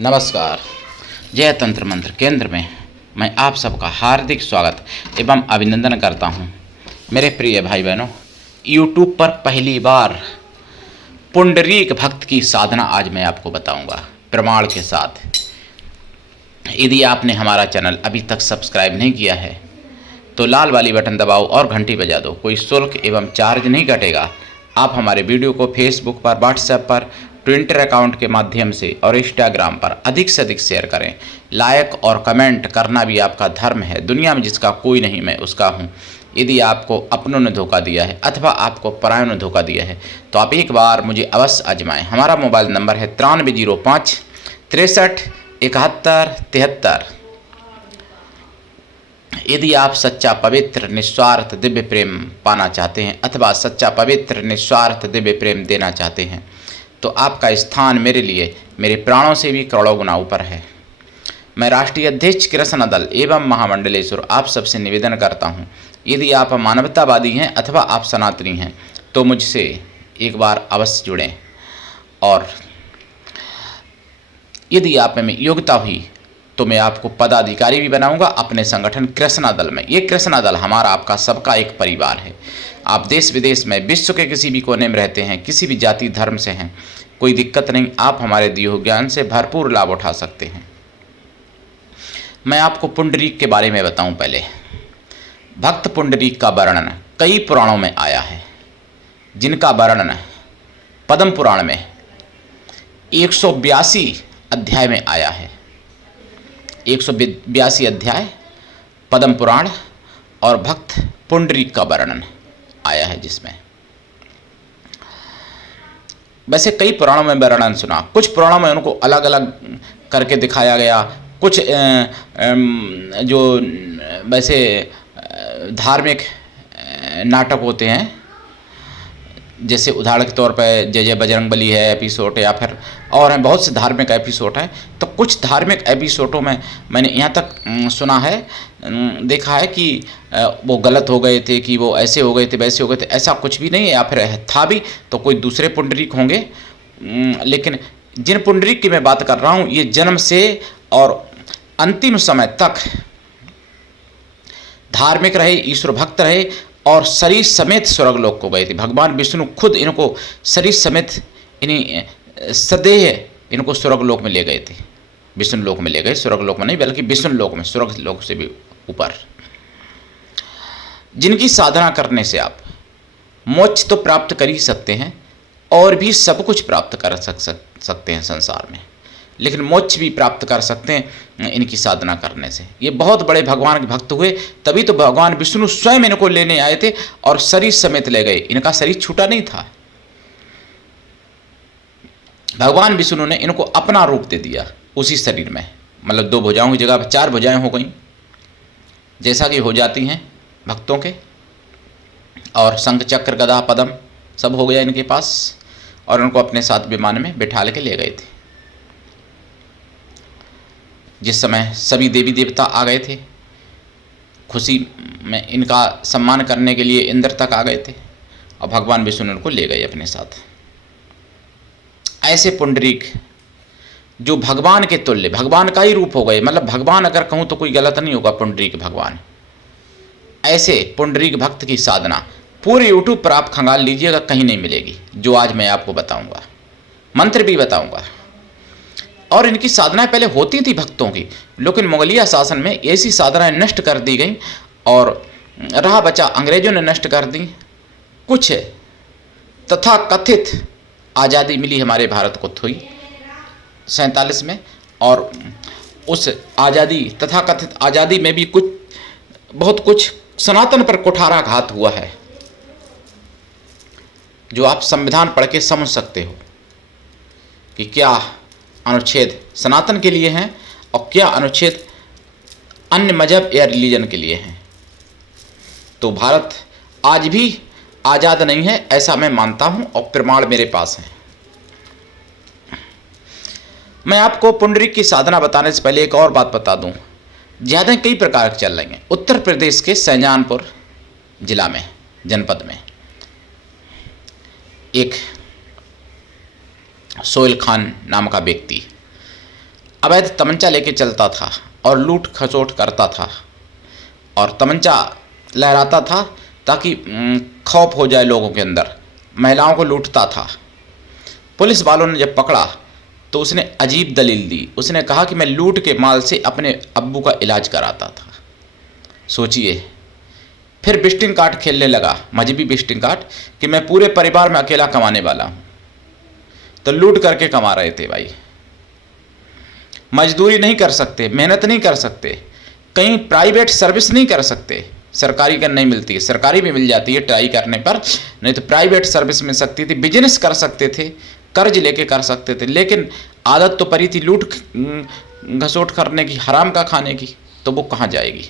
नमस्कार। जय तंत्र मंत्र केंद्र में मैं आप सबका हार्दिक स्वागत एवं अभिनंदन करता हूं। मेरे प्रिय भाई बहनों, YouTube पर पहली बार पुंडरीक भक्त की साधना आज मैं आपको बताऊंगा प्रमाण के साथ। यदि आपने हमारा चैनल अभी तक सब्सक्राइब नहीं किया है तो लाल वाली बटन दबाओ और घंटी बजा दो। कोई शुल्क एवं चार्ज नहीं कटेगा। आप हमारे वीडियो को फेसबुक पर, व्हाट्सएप पर, ट्विटर अकाउंट के माध्यम से और इंस्टाग्राम पर अधिक से अधिक शेयर करें। लाइक और कमेंट करना भी आपका धर्म है। दुनिया में जिसका कोई नहीं मैं उसका हूँ। यदि आपको अपनों ने धोखा दिया है अथवा आपको परायों ने धोखा दिया है तो आप एक बार मुझे अवश्य आजमाएं। हमारा मोबाइल नंबर है 9305 63 71 73। यदि आप सच्चा पवित्र निस्वार्थ दिव्य प्रेम पाना चाहते हैं अथवा सच्चा पवित्र निस्वार्थ दिव्य प्रेम देना चाहते हैं तो आपका स्थान मेरे लिए मेरे प्राणों से भी करोड़ों गुना ऊपर है। मैं राष्ट्रीय अध्यक्ष कृष्ण दल एवं महामंडलेश्वर आप सबसे निवेदन करता हूं, यदि आप मानवतावादी हैं अथवा आप सनातनी हैं तो मुझसे एक बार अवश्य जुड़ें। और यदि आप में योग्यता हुई तो मैं आपको पदाधिकारी भी बनाऊंगा अपने संगठन कृष्णा दल में। ये कृष्णा दल हमारा आपका सबका एक परिवार है। आप देश विदेश में विश्व के किसी भी कोने में रहते हैं, किसी भी जाति धर्म से हैं, कोई दिक्कत नहीं, आप हमारे दिए हुए ज्ञान से भरपूर लाभ उठा सकते हैं। मैं आपको पुंडरीक के बारे में बताऊं। पहले भक्त पुंडरीक का वर्णन कई पुराणों में आया है, जिनका वर्णन पद्म पुराण में 182 अध्याय में आया है। 182 अध्याय पद्म पुराण और भक्त पुंडरीक का वर्णन आया है, जिसमें वैसे कई पुराणों में वर्णन सुना। कुछ पुराणों में उनको अलग अलग करके दिखाया गया। कुछ जो वैसे धार्मिक नाटक होते हैं, जैसे उदाहरण के तौर पर जय जय बजरंगबली है एपिसोड, या फिर और हैं बहुत से धार्मिक एपिसोड हैं। तो कुछ धार्मिक एपिसोडों में मैंने यहाँ तक सुना है, देखा है कि वो गलत हो गए थे, कि वो ऐसे हो गए थे वैसे हो गए थे। ऐसा कुछ भी नहीं है, या फिर था भी तो कोई दूसरे पुंडरीक होंगे। लेकिन जिन पुंडरीक की मैं बात कर रहा हूँ ये जन्म से और अंतिम समय तक धार्मिक रहे, ईश्वर भक्त रहे और शरीर समेत स्वर्गलोक को गए थे। भगवान विष्णु खुद इनको शरीर समेत इन्हीं सदेह इनको स्वर्गलोक में ले गए थे। विष्णु लोक में ले गए, स्वर्गलोक में नहीं बल्कि विष्णु लोक में, स्वर्गलोक से भी ऊपर। जिनकी साधना करने से आप मोक्ष तो प्राप्त कर ही सकते हैं और भी सब कुछ प्राप्त कर सकते हैं संसार में, लेकिन मोक्ष भी प्राप्त कर सकते हैं इनकी साधना करने से। ये बहुत बड़े भगवान के भक्त हुए, तभी तो भगवान विष्णु स्वयं इनको लेने आए थे और शरीर समेत ले गए। इनका शरीर छूटा नहीं था। भगवान विष्णु ने इनको अपना रूप दे दिया उसी शरीर में। मतलब 2 भुजाओं की जगह पर 4 भुजाएं हो गई, जैसा कि हो जाती हैं भक्तों के। और शंख चक्र गदा पद्म सब हो गया इनके पास, और उनको अपने साथ विमान में बिठा के ले गए थे। जिस समय सभी देवी देवता आ गए थे, खुशी में इनका सम्मान करने के लिए इंद्र तक आ गए थे और भगवान विष्णु उनको ले गए अपने साथ। ऐसे पुंडरीक जो भगवान के तुल्य, भगवान का ही रूप हो गए। मतलब भगवान अगर कहूँ तो कोई गलत नहीं होगा, पुंडरीक भगवान। ऐसे पुंडरीक भक्त की साधना पूरे यूट्यूब पर आप खंगाल लीजिएगा, कहीं नहीं मिलेगी, जो आज मैं आपको बताऊंगा। मंत्र भी बताऊंगा। और इनकी साधनाएं पहले होती थी भक्तों की, लेकिन मुगलिया शासन में ऐसी साधनाएं नष्ट कर दी गई और रहा बचा अंग्रेजों ने नष्ट कर दी। कुछ तथा कथित आज़ादी मिली हमारे भारत को थी 47 में, और उस आज़ादी तथा कथित आज़ादी में भी बहुत कुछ सनातन पर कुठाराघात हुआ है, जो आप संविधान पढ़ के समझ सकते हो कि क्या अनुच्छेद सनातन के लिए हैं और क्या अनुच्छेद अन्य मजहब या रिलीजन के लिए हैं। तो भारत आज भी आज़ाद नहीं है, ऐसा मैं मानता हूं और प्रमाण मेरे पास हैं। मैं आपको पुंडरीक की साधना बताने से पहले एक और बात बता दूं। ज़्यादा कई प्रकार के चल रही हैं। उत्तर प्रदेश के शाहजहांपुर जिला में, जनपद में एक सोहेल खान नाम का व्यक्ति अवैध तमंचा लेके चलता था और लूट खसोट करता था और तमंचा लहराता था ताकि खौफ हो जाए लोगों के अंदर। महिलाओं को लूटता था। पुलिस वालों ने जब पकड़ा तो उसने अजीब दलील दी। उसने कहा कि मैं लूट के माल से अपने अब्बू का इलाज कराता था। सोचिए, फिर विजिटिंग कार्ड खेलने लगा, मजहबी विजिटिंग कार्ड, कि मैं पूरे परिवार में अकेला कमाने वाला हूँ। तो लूट करके कमा रहे थे भाई। मजदूरी नहीं कर सकते, मेहनत नहीं कर सकते, कहीं प्राइवेट सर्विस नहीं कर सकते। सरकारी का नहीं मिलती है, सरकारी भी मिल जाती है ट्राई करने पर, नहीं तो प्राइवेट सर्विस मिल सकती थी। बिजनेस कर सकते थे, कर्ज लेके कर सकते थे, लेकिन आदत तो पड़ी थी लूट घसोट करने की, हराम का खाने की, तो वो कहाँ जाएगी।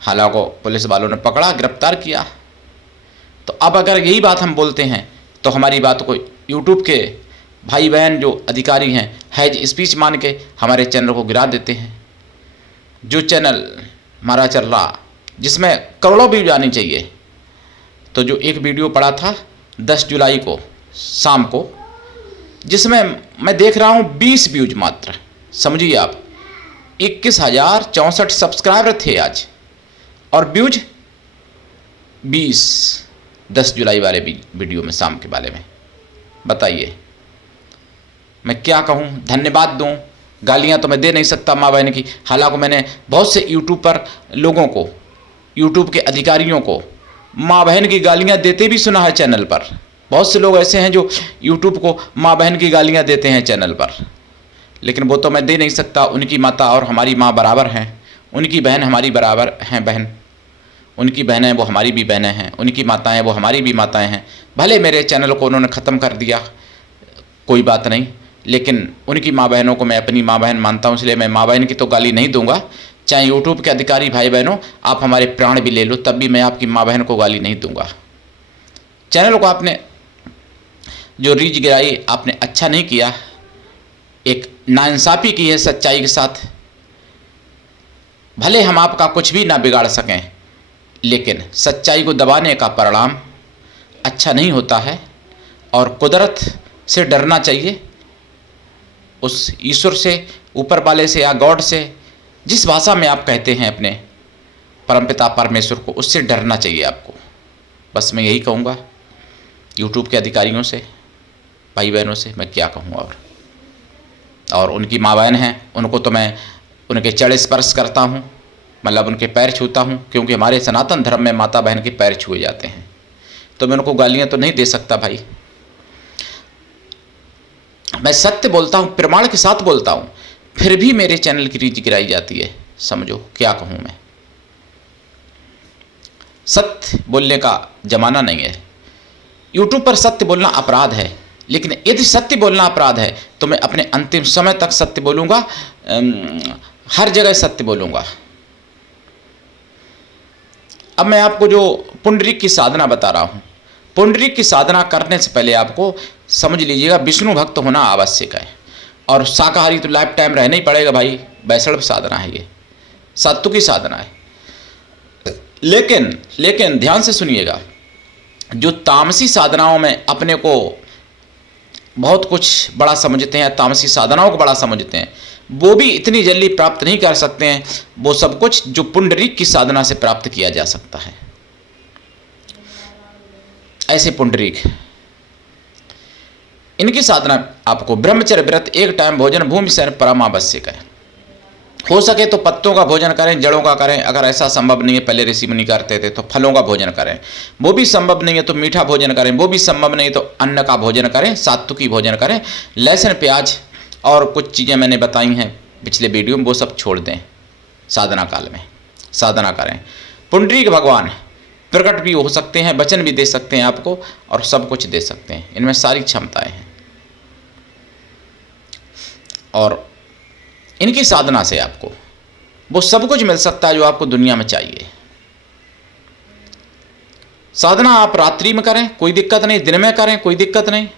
हालांकि पुलिस वालों ने पकड़ा, गिरफ्तार किया। तो अब अगर यही बात हम बोलते हैं तो हमारी बात को यूट्यूब के भाई बहन जो अधिकारी हैं हैज स्पीच मान के हमारे चैनल को गिरा देते हैं। जो चैनल हमारा चल रहा जिसमें करोड़ों व्यूज आनी चाहिए, तो जो एक वीडियो पड़ा था 10 जुलाई को शाम को, जिसमें मैं देख रहा हूँ 20 व्यूज मात्र। समझिए आप, 21,064 सब्सक्राइबर थे आज और व्यूज 20, 10 जुलाई वाले वीडियो में, शाम के बारे में। बताइए मैं क्या कहूँ, धन्यवाद दूँ? गालियाँ तो मैं दे नहीं सकता माँ बहन की। हालांकि मैंने बहुत से यूट्यूब पर लोगों को, यूट्यूब के अधिकारियों को माँ बहन की गालियाँ देते भी सुना है चैनल पर। बहुत से लोग ऐसे हैं जो यूट्यूब को माँ बहन की गालियाँ देते हैं चैनल पर, लेकिन वो तो मैं दे नहीं सकता। उनकी माता और हमारी माँ बराबर हैं, उनकी बहन हमारी बराबर हैं बहन, उनकी बहनें वो हमारी भी बहनें हैं, उनकी माताएं वो हमारी भी माताएं हैं। भले मेरे चैनल को उन्होंने ख़त्म कर दिया, कोई बात नहीं, लेकिन उनकी माँ बहनों को मैं अपनी माँ बहन मानता हूँ, इसलिए मैं माँ बहन की तो गाली नहीं दूंगा। चाहे यूट्यूब के अधिकारी भाई बहनों आप हमारे प्राण भी ले लो, तब भी मैं आपकी माँ बहन को गाली नहीं दूंगा। चैनल को आपने जो रीच गिराई, आपने अच्छा नहीं किया, एक नाइंसाफ़ी की है सच्चाई के साथ। भले हम आपका कुछ भी ना बिगाड़ सकें, लेकिन सच्चाई को दबाने का परिणाम अच्छा नहीं होता है। और कुदरत से डरना चाहिए, उस ईश्वर से, ऊपर वाले से या गॉड से, जिस भाषा में आप कहते हैं अपने परमपिता परमेश्वर को, उससे डरना चाहिए आपको। बस मैं यही कहूँगा यूट्यूब के अधिकारियों से, भाई बहनों से, मैं क्या कहूँ। और उनकी माँ बहन हैं, उनको तो मैं उनके चरण स्पर्श करता हूँ, मतलब उनके पैर छूता हूँ, क्योंकि हमारे सनातन धर्म में माता बहन के पैर छुए जाते हैं। तो मैं उनको गालियाँ तो नहीं दे सकता भाई। मैं सत्य बोलता हूँ, प्रमाण के साथ बोलता हूँ, फिर भी मेरे चैनल की रीच गिराई जाती है। समझो क्या कहूँ मैं। सत्य बोलने का जमाना नहीं है। यूट्यूब पर सत्य बोलना अपराध है, लेकिन यदि सत्य बोलना अपराध है तो मैं अपने अंतिम समय तक सत्य बोलूँगा, हर जगह सत्य बोलूँगा। अब मैं आपको जो पुंडरीक की साधना बता रहा हूँ, पुंडरीक की साधना करने से पहले आपको समझ लीजिएगा विष्णु भक्त होना आवश्यक है। और शाकाहारी तो लाइफ टाइम रहना ही पड़ेगा भाई। वैष्णव साधना है, ये सात्विकी साधना है। लेकिन ध्यान से सुनिएगा, जो तामसी साधनाओं में अपने को बहुत कुछ बड़ा समझते हैं, तामसी साधनाओं को बड़ा समझते हैं, वो भी इतनी जल्दी प्राप्त नहीं कर सकते हैं वो सब कुछ जो पुंडरीक की साधना से प्राप्त किया जा सकता है। ऐसे पुंडरीक, इनकी साधना आपको ब्रह्मचर्य व्रत, एक टाइम भोजन, भूमि शयन परम आवश्यक है। हो सके तो पत्तों का भोजन करें, जड़ों का करें। अगर ऐसा संभव नहीं है, पहले ऋषि मुनि करते थे, तो फलों का भोजन करें। वो भी संभव नहीं है तो मीठा भोजन करें। वो भी संभव नहीं है तो अन्न का भोजन करें, सात्विकी भोजन करें। लहसुन, प्याज और कुछ चीज़ें मैंने बताई हैं पिछले वीडियो में, वो सब छोड़ दें। साधना काल में साधना करें। पुंडरीक भगवान प्रकट भी हो सकते हैं, वचन भी दे सकते हैं आपको, और सब कुछ दे सकते हैं। इनमें सारी क्षमताएं हैं। और इनकी साधना से आपको वो सब कुछ मिल सकता है जो आपको दुनिया में चाहिए। साधना आप रात्रि में करें, कोई दिक्कत नहीं, दिन में करें, कोई दिक्कत नहीं।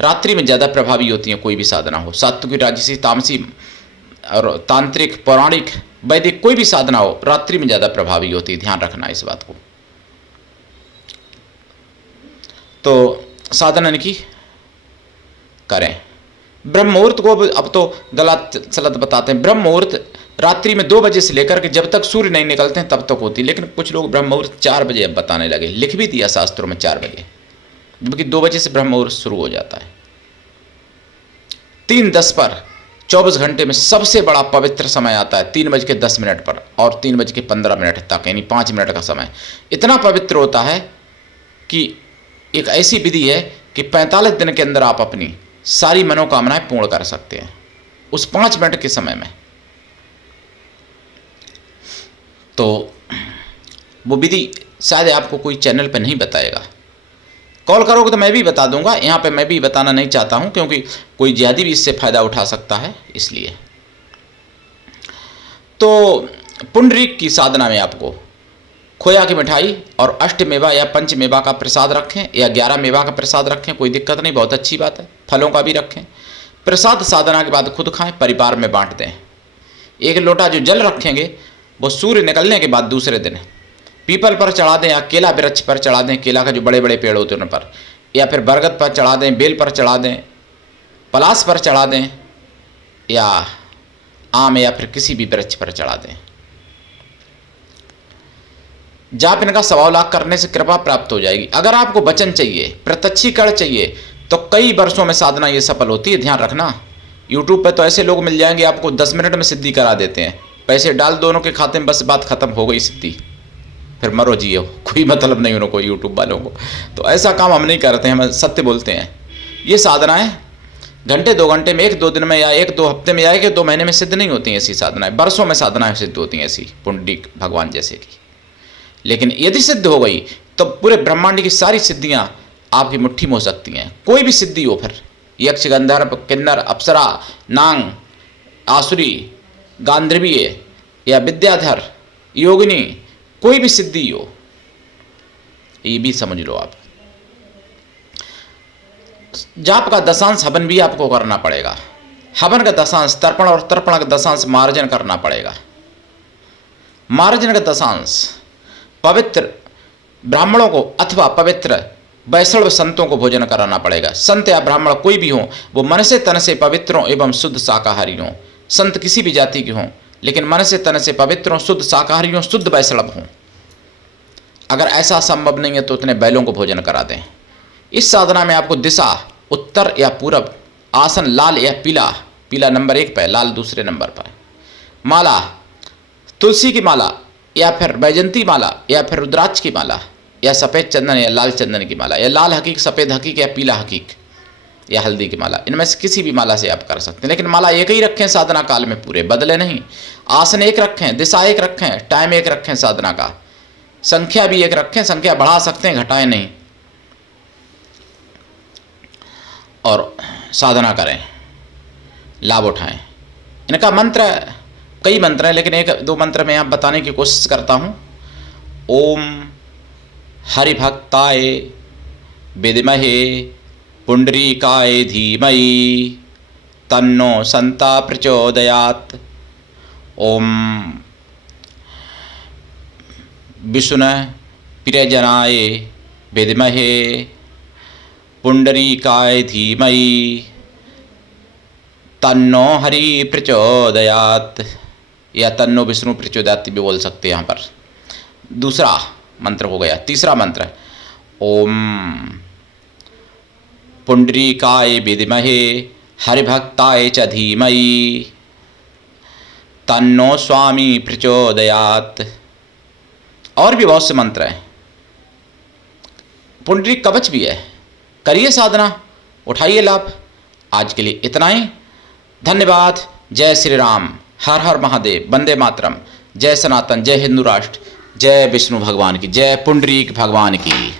रात्रि में ज़्यादा प्रभावी होती है कोई भी साधना हो, सात्विक, राजसी, तामसी और तांत्रिक, पौराणिक, वैदिक, कोई भी साधना हो, रात्रि में ज़्यादा प्रभावी होती है। ध्यान रखना इस बात को। तो साधना इनकी करें। ब्रह्म मुहूर्त को अब तो गलत सलत बताते हैं। ब्रह्म मुहूर्त रात्रि में 2 बजे से लेकर के जब तक सूर्य नहीं निकलते हैं तब तक होती है, लेकिन कुछ लोग ब्रह्म मुहूर्त 4 बजे अब बताने लगे। लिख भी दिया शास्त्रों में 4 बजे, जबकि 2 बजे से ब्रह्म मुहूर्त शुरू हो जाता है। 3:10 पर 24 घंटे में सबसे बड़ा पवित्र समय आता है 3:10 पर और 3:15 तक, यानी 5 मिनट का समय इतना पवित्र होता है कि एक ऐसी विधि है कि 45 दिन के अंदर आप अपनी सारी मनोकामनाएं पूर्ण कर सकते हैं उस 5 मिनट के समय में। तो वो विधि शायद आपको कोई चैनल पर नहीं बताएगा, कॉल करोगे तो मैं भी बता दूंगा, यहाँ पे मैं भी बताना नहीं चाहता हूँ क्योंकि कोई ज्यादा भी इससे फायदा उठा सकता है, इसलिए। तो पुंडरीक की साधना में आपको खोया की मिठाई और अष्टमेवा या पंचमेवा का प्रसाद रखें या 11 मेवा का प्रसाद रखें, कोई दिक्कत नहीं, बहुत अच्छी बात है। फलों का भी रखें। प्रसाद साधना के बाद खुद खाएं, परिवार में बांट दें। 1 लोटा जो जल रखेंगे वो सूर्य निकलने के बाद दूसरे दिन पीपल पर चढ़ा दें या केला वृक्ष पर चढ़ा दें, केला का जो बड़े बड़े पेड़ होते हैं उन पर, या फिर बरगद पर चढ़ा दें, बेल पर चढ़ा दें, पलास पर चढ़ा दें या आम या फिर किसी भी वृक्ष पर चढ़ा दें। जाप इनका 1.25 लाख करने से कृपा प्राप्त हो जाएगी। अगर आपको वचन चाहिए, प्रत्यक्षीकरण चाहिए, तो कई वर्षों में साधना ये सफल होती है, ध्यान रखना। यूट्यूब पे तो ऐसे लोग मिल जाएंगे आपको 10 मिनट में सिद्धि करा देते हैं, पैसे डाल दोनों के खाते में, बस बात खत्म हो गई, सिद्धि, फिर मरो जियो, कोई मतलब नहीं उनको, यूट्यूब वालों को। तो ऐसा काम हम नहीं करते हैं, हम सत्य बोलते हैं। ये साधनाएं घंटे 2 घंटे में, 1-2 दिन में या 1-2 हफ्ते में या 1-2 महीने में सिद्ध नहीं होती हैं। ऐसी साधनाएं वर्षों में साधनाएं सिद्ध होती हैं, ऐसी पुंडरीक भगवान जैसे की। लेकिन यदि सिद्ध हो गई तो पूरे ब्रह्मांड की सारी सिद्धियां आपकी मुट्ठी में हो सकती हैं। कोई भी सिद्धि हो, फिर यक्ष, गंधर्व, किन्नर, अप्सरा, नांग, आसुरी, गांधर्वीय या विद्याधर, योगिनी, कोई भी सिद्धि हो, ये भी समझ लो आप। जाप का दशांश हवन भी आपको करना पड़ेगा। हवन का दशांश तर्पण और तर्पण का दशांश मार्जन करना पड़ेगा। मार्जन का दशांश पवित्र ब्राह्मणों को अथवा पवित्र वैष्णव संतों को भोजन कराना पड़ेगा। संत या ब्राह्मण कोई भी हो, वो मन से तन से पवित्र हों एवं शुद्ध शाकाहारी हों। संत किसी भी जाति के हों, लेकिन मन से तन से पवित्र हों, शुद्ध शाकाहारी हों, शुद्ध वैष्णव हों। अगर ऐसा संभव नहीं है तो उतने बैलों को भोजन करा दें। इस साधना में आपको दिशा उत्तर या पूरब, आसन लाल या पीला, पीला नंबर 1 पर, लाल दूसरे नंबर पर, माला तुलसी की माला या फिर बैजंती माला या फिर रुद्राक्ष की माला या सफ़ेद चंदन या लाल चंदन की माला या लाल हकीक, सफ़ेद हकीक या पीला हकीक या हल्दी की माला, इनमें से किसी भी माला से आप कर सकते हैं। लेकिन माला एक ही रखें साधना काल में, पूरे बदले नहीं। आसन 1 रखें, दिशा 1 रखें, टाइम 1 रखें, साधना का संख्या भी 1 रखें, संख्या बढ़ा सकते हैं, घटाएं नहीं, और साधना करें, लाभ उठाएं। इनका मंत्र, कई मंत्र हैं, लेकिन 1-2 मंत्र मैं यहाँ बताने की कोशिश करता हूँ। ओम हरिभक्ताय विद्महे पुंडरीकाय धीमहि तन्नो संता प्रचोदयात्। ओम विष्णु प्रियजनाय विद्महे पुंडरीकाय धीमहि तन्नो हरि प्रचोदयात्, या तन्नो विष्णु प्रचोदयात् भी बोल सकते हैं यहाँ पर। दूसरा मंत्र हो गया। तीसरा मंत्र ओम पुंडरीकाय विद्महे हरिभक्ताय च धीमहि तन्नो स्वामी प्रचोदयात्। और भी बहुत से मंत्र हैं। पुंडरीक कवच भी है। करिए साधना, उठाइए लाभ। आज के लिए इतना ही। धन्यवाद। जय श्री राम। हर हर महादेव। वंदे मातरम। जय सनातन। जय हिंदू राष्ट्र। जय विष्णु भगवान की। जय पुंडरीक भगवान की।